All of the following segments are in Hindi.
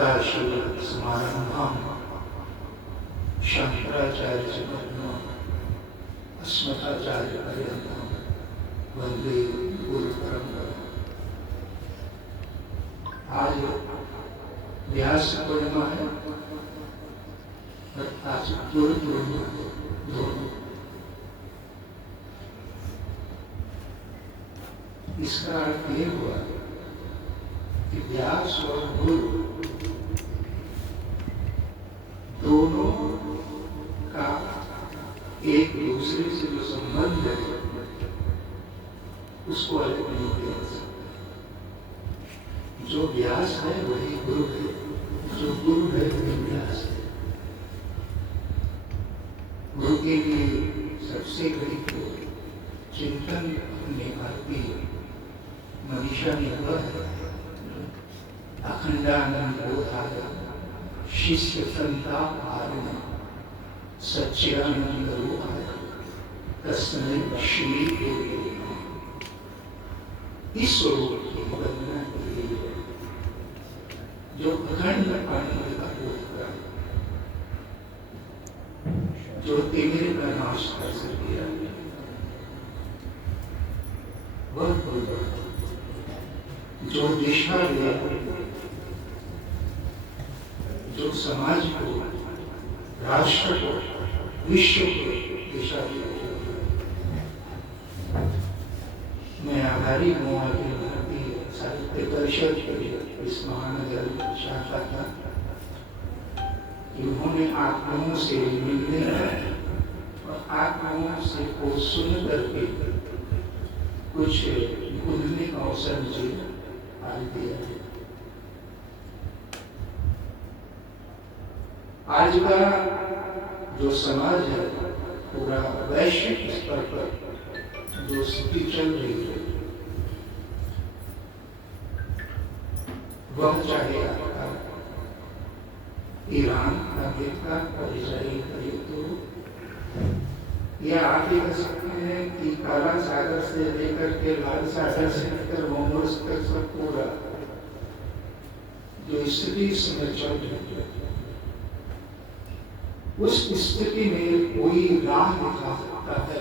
सदाशिवसमारम्भां शंकराचार्यमध्यमाम् अस्मदाचार्यपर्यन्तं वन्दे गुरुपरम्पराम्। आज व्यास पूर्णिमा है और आज गुरु पूर्णिमा दोनों। इसका अर्थ ये हुआ कि व्यास और गुरु दोनों का एक दूसरे से जो संबंध है उसको अलग नहीं किया जा सकता। जो व्यास है वही गुरु है, जो गुरु है वही व्यास है। गुरु के लिए सबसे बड़ी चिंतन अपने भारतीय मनीषा ने हुआ है। अखंडानंद बोधाय शिष्य संताप आरण सच्चिदानंद रूपाय तस्मै श्री गुरवे नमः। इस स्वरूप की वंदना के लिए जो अखंड आनंद का बोध कर जो तिमिर का नाश कर सके वह जो दिशा दे, जो समाज को, राष्ट्र को, विश्व को दिशा दे। मैं आभारी हूँ अखिल भारतीय साहित्य परिषद के इस महानगर शाखा का कि उन्होंने आप लोगों से मिलने और आप लोगों से को सुन करके कुछ बुझने का अवसर मुझे आज दिया है। आज का जो समाज है पूरा वैश्विक स्तर पर जो स्थिति चल रही है वह चाहे आपका ईरान अमेरिका और इजराइल का युद्ध हो, या आप ये कह सकते हैं कि काला सागर से लेकर के लाल सागर से लेकर मोमोस तक सब पूरा जो स्थिति समय चल रही है उस स्थिति में कोई राह दिखा सकता है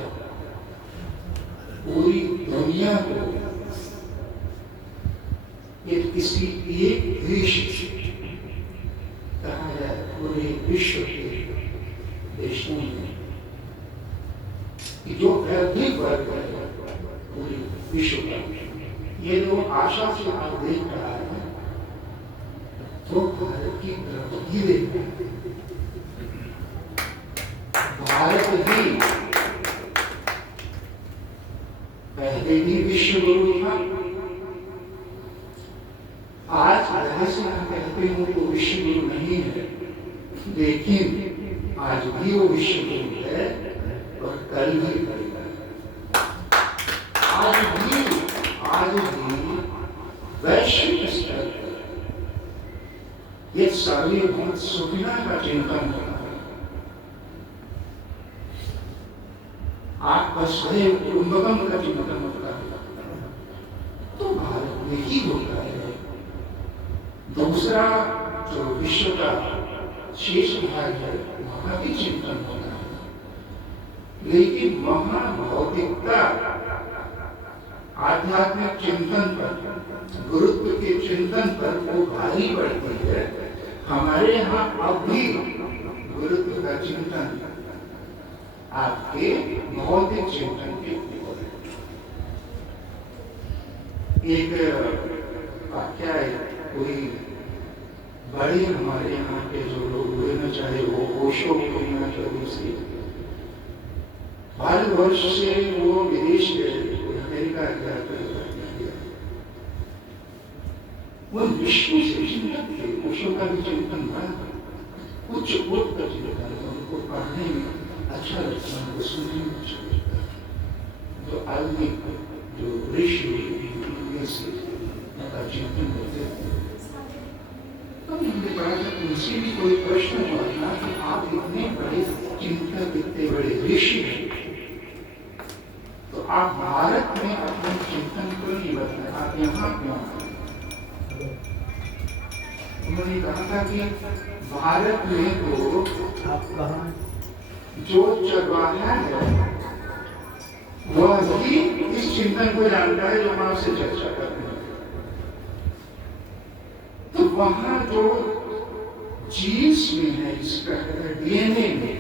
पूरी दुनिया को ये किसी एक देश कहा जाए पूरे विश्व के देशों में जो वैश्विक वर्ग है पूरे विश्व का ये जो आशा से आप देख रहा है तो भारत की तरफ ही देख रहा है। भारत ही पहले भी विश्व गुरु था। आज से हम कहते हैं तो विश्व गुरु नहीं है, लेकिन आज भी वो विश्व गुरु है और कल भी करेगा। आज भी वैश्विक स्तर पर ये सार्वभौम सुविधा का चिंतन होता है। आप वसुधैव कुटुंबकम का चिंतन होता है तो भारत में ही होता है। दूसरा जो विश्व का शेष भाग है वहां भी चिंतन होता है, लेकिन वहां भौतिकता आध्यात्मिक चिंतन पर, गुरुत्व के चिंतन पर वो भारी पड़ती है। हमारे यहाँ अब भी गुरुत्व का चिंतन आपके भौतिक चिंतन के ऊपर है। एक वाक्य है, कोई बड़े हमारे यहाँ के जो लोग हुए न चाहे वो ओशो को न चाहे दूसरी भारतवर्ष से वो विदेश गए, अमेरिका गया, वो विश्व से चिंतन थे। ओशो का भी चिंतन था, उच्च कोट का चिंतन, उनको पढ़ने में अच्छा लगता है, उनको सुनने में अच्छा लगता है। तो आदमी जो ऋषि का चिंतन करते थे तो हमने पढ़ा था उनसे भी कोई प्रश्न हुआ था कि आप इतने बड़े चिंतक, इतने बड़े ऋषि हैं तो आप भारत में अपने चिंतन क्यों नहीं बताए, आप यहाँ क्यों? उन्होंने कहा था कि भारत में तो जो चरवाहा है वह भी इस चिंतन को जानता है जो हम आपसे चर्चा करते हैं। तो वहां जो जीन्स में है, इसका डीएनए में,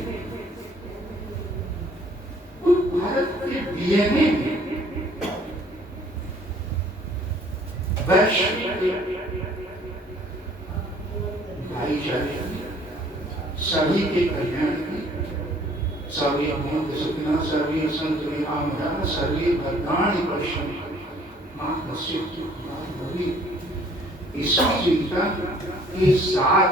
वो भारत के डीएनए में वैश्विक भाईचारे सभी के कल्याण की, सर्वे भवन्तु सुखिनः, सर्वे सन्तु निरामयाः, सर्वे भद्राणि पश्यन्तु मा कश्चित् दुःखभाग् भवेत्। इस चिंता के साथ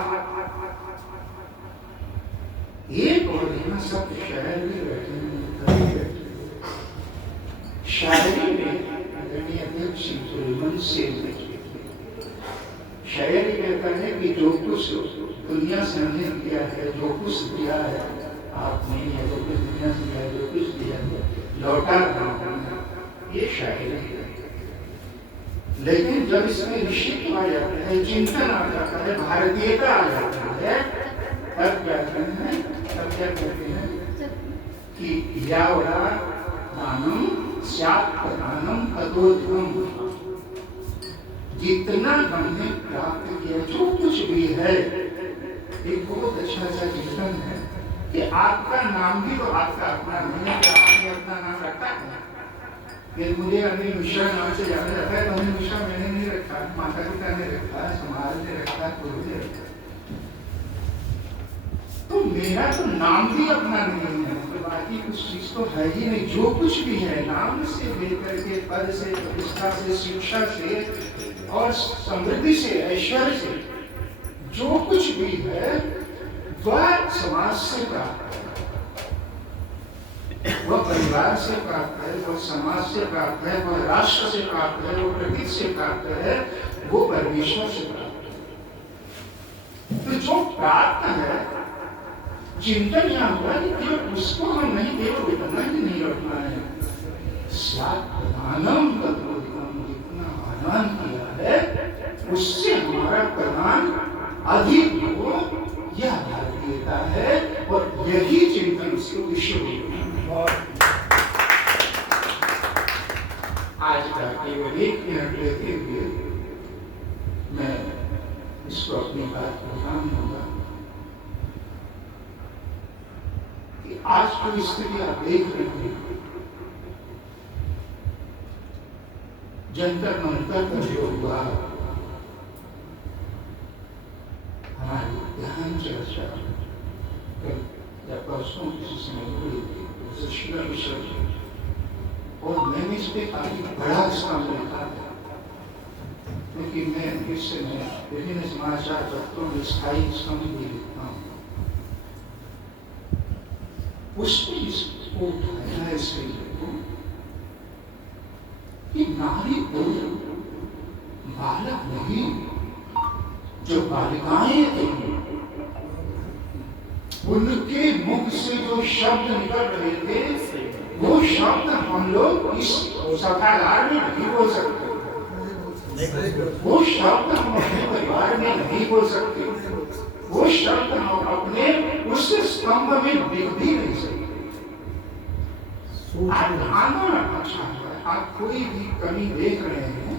एक और यहाँ सब शायर भी बैठे हैं, शायरी में आदरणीय अध्यक्ष सुलेमान से शायरी कहता है कि जो कुछ दुनिया से हमने किया है, जो कुछ दिया है आपने, या जो कुछ दुनिया से दिया, जो कुछ दिया लौटा रहा, ये शायरी है। लेकिन जब इसमें ऋषित्व आ जाता है, चिंतन आ जाता है, भारतीयता आ जाता है, तब क्या कहते हैं कि यावरा दानम स्यात् प्रधानम ततोऽधिकम्। जितना हमने प्राप्त किया, जो कुछ भी है, एक बहुत अच्छा चिंतन है कि आपका नाम भी तो आपका अपना नहीं है, आपने अपना नाम रखा है। यदि मुझे अनिल मिश्रा नाम से जाना जाता है तो अनिल मिश्रा मैंने नहीं रखा, माता पिता ने रखा, समाज ने रखा, गुरु ने रखा। तो मेरा तो नाम भी अपना नहीं है, तो बाकी कुछ चीज तो है ही नहीं। जो कुछ भी है, नाम से लेकर के पद से, प्रतिष्ठा से, शिक्षा से और समृद्धि से, ऐश्वर्य से, जो कुछ भी है वह समाज से प्राप्त है, वह परिवार से प्राप्त है, वह समाज से प्राप्त है, वह राष्ट्र से प्राप्त है, वह प्रकृति से प्राप्त है, वो परमेश्वर से प्राप्त है। तो जो प्राप्त है, चिंतन यह हुआ कि केवल उसको हम नहीं, केवल इतना ही नहीं रखना है, स्यात् प्रधानम ततोऽधिकम्। जितना आनंद किया है उससे हमारा प्रधान अधिक हो, यह भारतीयता है और यही चिंतन उसको विश्व आज का केवल 1 मिनट लेते हुए मैं इसको अपनी बात को ध्यान दूंगा कि आज की स्थिति आप देख रहे हैं, जंतर मंतर का जो हुआ, हमारी गहन चर्चा या परसों किसी समय हुई थी, और मैंने इस पे काफी बड़ा स्थान लिखा था, क्योंकि मैं इस समय विभिन्न समाचार पत्रों में स्थायी स्तंभ भी लिखता हूँ। उसमें इसको उठाया है इस को कि नारी को बालक नहीं, जो बालिकाएं थी उनके मुख से जो शब्द निकल रहे थे, वो शब्द हम लोग इस सभागार में नहीं बोल सकते, वो शब्द हम अपने परिवार में नहीं बोल सकते, वो शब्द हम अपने उस स्तंभ में लिख भी नहीं सकते। आप ध्यान रखना चाहिए, आप कोई भी कमी देख रहे हैं,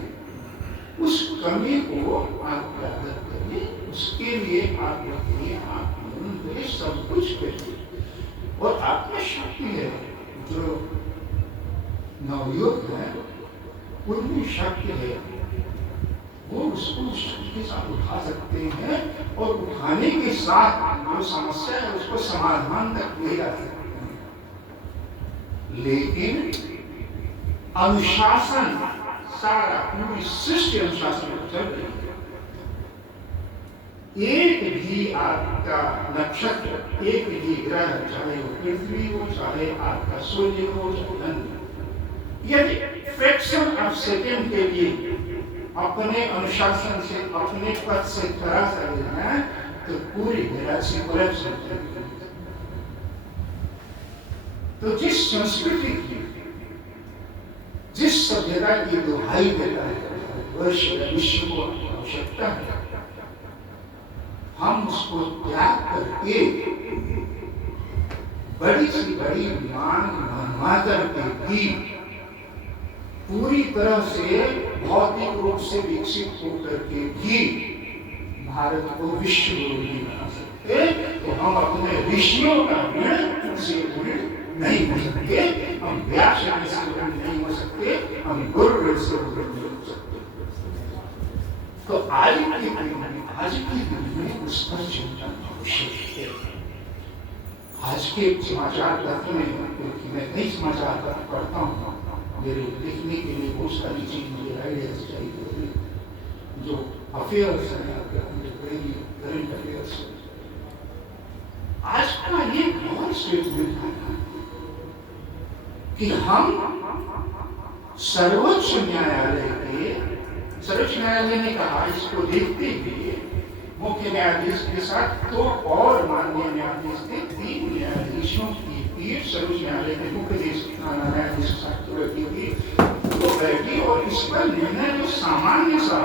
उस कमी को आप याद करिए, उसके लिए आप रखिए, आप सब कुछ करिए। और आत्मशक्ति है, जो नवयुग है उनमें शक्ति है, वो उसको शक्ति के साथ उठा सकते हैं और उठाने के साथ जो समस्या है उसको समाधान तक ले जा सकते हैं। लेकिन अनुशासन, सारा पूरी सृष्टि अनुशासन चल रही है। एक भी आपका नक्षत्र, एक भी ग्रह, चाहे वो पृथ्वी हो, चाहे आपका सूर्य हो, यदि फ्रैक्शन ऑफ सेकेंड के लिए अपने अनुशासन से, अपने पद से खरा कर है तो पूरी गैलेक्सी कोलैप्स हो जाएगी। तो जिस संस्कृति की, जिस सभ्यता की दुहाई देता है वर्ष विश्व को आवश्यकता है, हम उसको त्याग करके बड़ी सी बड़ी मांग मनवा करके भी पूरी तरह से भौतिक रूप से विकसित होकर के भी भारत को विश्व गुरु नहीं बना सकते, तो हम अपने ऋषियों का ऋण से ऋण नहीं हो सकते, हम व्यास ऋण से ऋण नहीं हो सकते, हम गुरु ऋण से ऋण नहीं हो सकते। तो आज की दुनिया में उस पर चिंतन आवश्यक है। आज के समाचार पत्र में, क्योंकि मैं कई समाचार पत्र पढ़ता हूँ, मेरे लिखने के लिए बहुत सारी चीज मुझे आइडियाज चाहिए, जो अफेयर्स हैं, करंट अफेयर्स। आज का ये बहुत स्टेटमेंट है कि हम सर्वोच्च न्यायालय ने कहा, इसको देखते हुए मुख्य न्यायाधीश के साथ तो और माननीय न्यायाधीश थे, 3 न्यायाधीशों की पीठ सर्वोच्च न्यायालय के मुख्य न्यायाधीश के साथ बैठी थी, तो बैठी और इस पर निर्णय जो सामान्य सा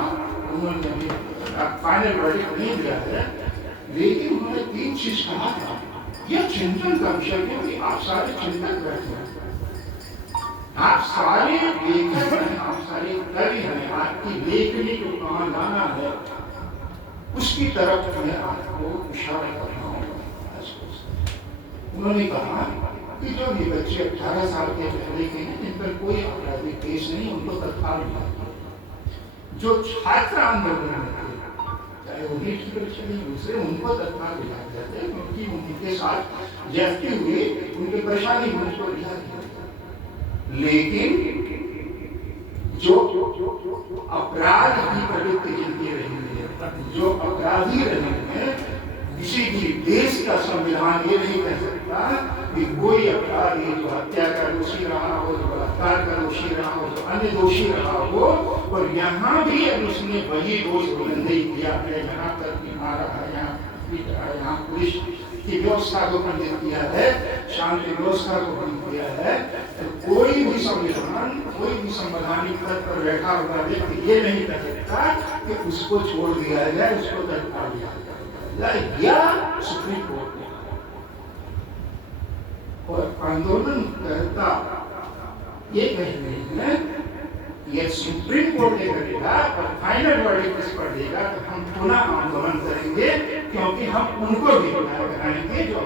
उन्होंने फाइनल वर्डिक्ट नहीं दिया है, लेकिन उन्होंने 3 चीज कहा था। यह चिंतन का विषय है कि आप सारे चिंतक बैठे हैं, आप सारे लेखक हैं, आप सारे कवि हैं, आपकी लेखनी को कहाँ लाना है उसकी तरफ मैं आपको इशारा कर रहा हूँ। उन्होंने कहा कि जो ये बच्चे 18 साल के पहले के हैं, जिन पर कोई आपराधिक केस नहीं, उनको तत्काल मिला। जो छात्र आंदोलन में थे, चाहे वो नीट की परीक्षा नहीं दूसरे, उनको तत्काल मिला जाते, क्योंकि उनके साथ जैसे हुए उनकी परेशानी उनको रिहा किया। लेकिन जो अपराध की प्रवृत्ति जिनकी रही है, जो अपराधी रहे हैं, किसी भी देश का संविधान ये नहीं कह सकता कि कोई अपराधी जो हत्या का दोषी रहा हो, जो बलात्कार का दोषी रहा हो, जो अन्य दोषी रहा हो, और यहाँ भी अब उसने वही दोष नहीं किया है, यहाँ पर भी मारा है, यहाँ पुलिस की व्यवस्था को खंडित किया है, शांति व्यवस्था को खंडित किया है, तो कोई भी संविधान, कोई भी संवैधानिक पद पर बैठा हुआ व्यक्ति ये नहीं कह सकता कि उसको छोड़ दिया जाए, उसको तत्काल दिया जाए, या सुप्रीम कोर्ट ने। और आंदोलनकर्ता ये कह रहे हैं ये सुप्रीम कोर्ट ने करेगा और फाइनल वर्डिक्ट इस पर देगा, तो हम पुनः आंदोलन करेंगे, क्योंकि हम उनको भी कराएंगे। जो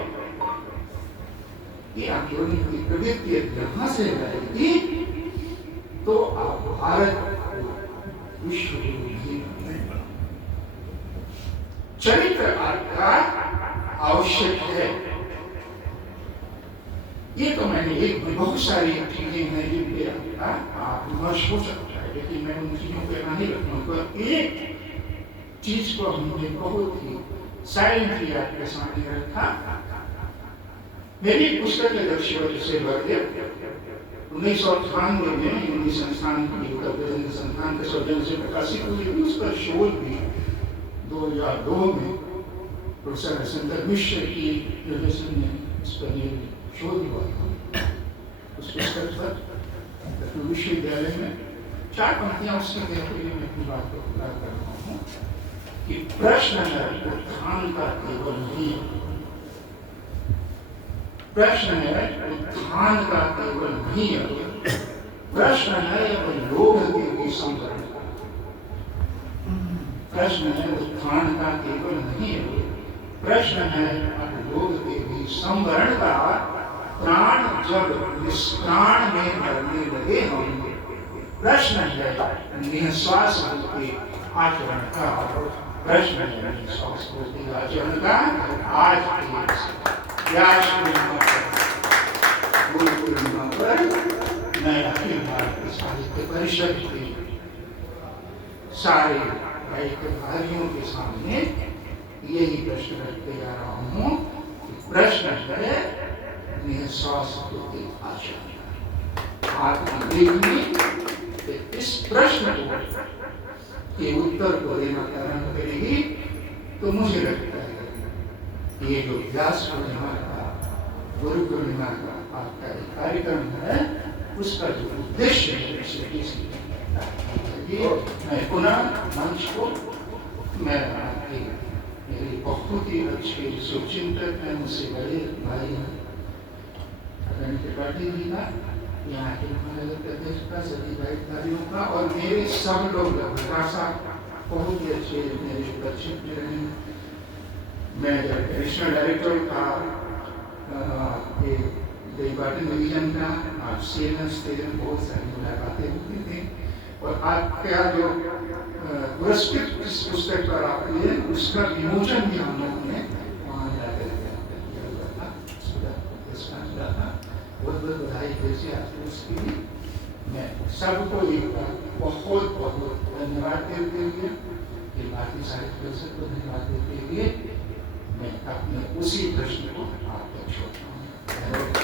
ये आंदोलन की प्रवृत्ति यहाँ से रहेगी, तो आप भारत विश्व चरित्र आपका आवश्यक है। ये तो मैंने एक बहुत सारी चीजें हैं जिन पे आप विमर्श हो सकता है, लेकिन मैं उन चीजों पे नहीं रखूंगा। एक चीज को हमने बहुत ही साइलेंटली आपके सामने रखा। मेरी पुस्तक है दक्षिण से बर्दे 1998 में हिंदी संस्थान की उत्तर प्रदेश संस्थान के सौजन्य से प्रकाशित हुई। उस पर शोध भी 2002 में प्रोफेसर हसनदर मिश्र की निर्देशन में इस पर शोध हुआ था। उस पुस्तक पर विश्वविद्यालय में 4 पंक्तियां उसमें कहते हुए मैं अपनी बात को पूरा कर रहा हूँ कि प्रश्न है उत्थान का केवल नहीं, प्रश्न है उत्थान का केवल नहीं, प्रश्न है लोभ के भी संवरण का। प्रश्न है उत्थान का केवल नहीं, प्रश्न है लोभ के भी संवरण का। प्राण जब निष्प्राण में मरने लगे हम, प्रश्न है निःश्वास के आचरण का। प्रश्न है निःश्वास के आचरण का। आज गुरु पूर्णिमा पर मैं अखिल भारतीय साहित्य परिषद के सारे भाइयों के सामने यही प्रश्न रखते जा रहा हूँ। प्रश्न है निःश्वास के आचरण। आपकी देखनी इस प्रश्न के उत्तर को देना प्रारंभ करेगी, तो मुझे लगता है ये जो व्यास पूर्णिमा का, गुरु पूर्णिमा का आपका कार्यक्रम है, उसका जो उद्देश्य है मैं पुनः मंच को मैं मेरी बहुत बहुत ही अच्छे शुभचिंतक हैं, मुझसे बड़े भाई हैं त्रिपाठी जी का, यहाँ के महानगर प्रदेश का, सभी भाईदारियों का, और मेरे सब लोग बहुत ही अच्छे मेरे परिचित रहे। मैं जब एडिशनल डायरेक्टर था डिपार्टमेंट डिवीजन का, आप सीएनएस थे, बहुत सारी मुलाकातें होती थी। और आपका जो पुरस्कृत इस पुस्तक पर आप लिए, उसका विमोचन भी हम लोगों ने वहाँ जाकर किया था। बहुत बहुत बधाई देती आपको उसके लिए। मैं सबको एक बार बहुत बहुत धन्यवाद देते हुए, ये भारतीय साहित्य परिषद को धन्यवाद देते हुए मैं अपने उसी प्रश्न को आप तक छोड़ता हूँ।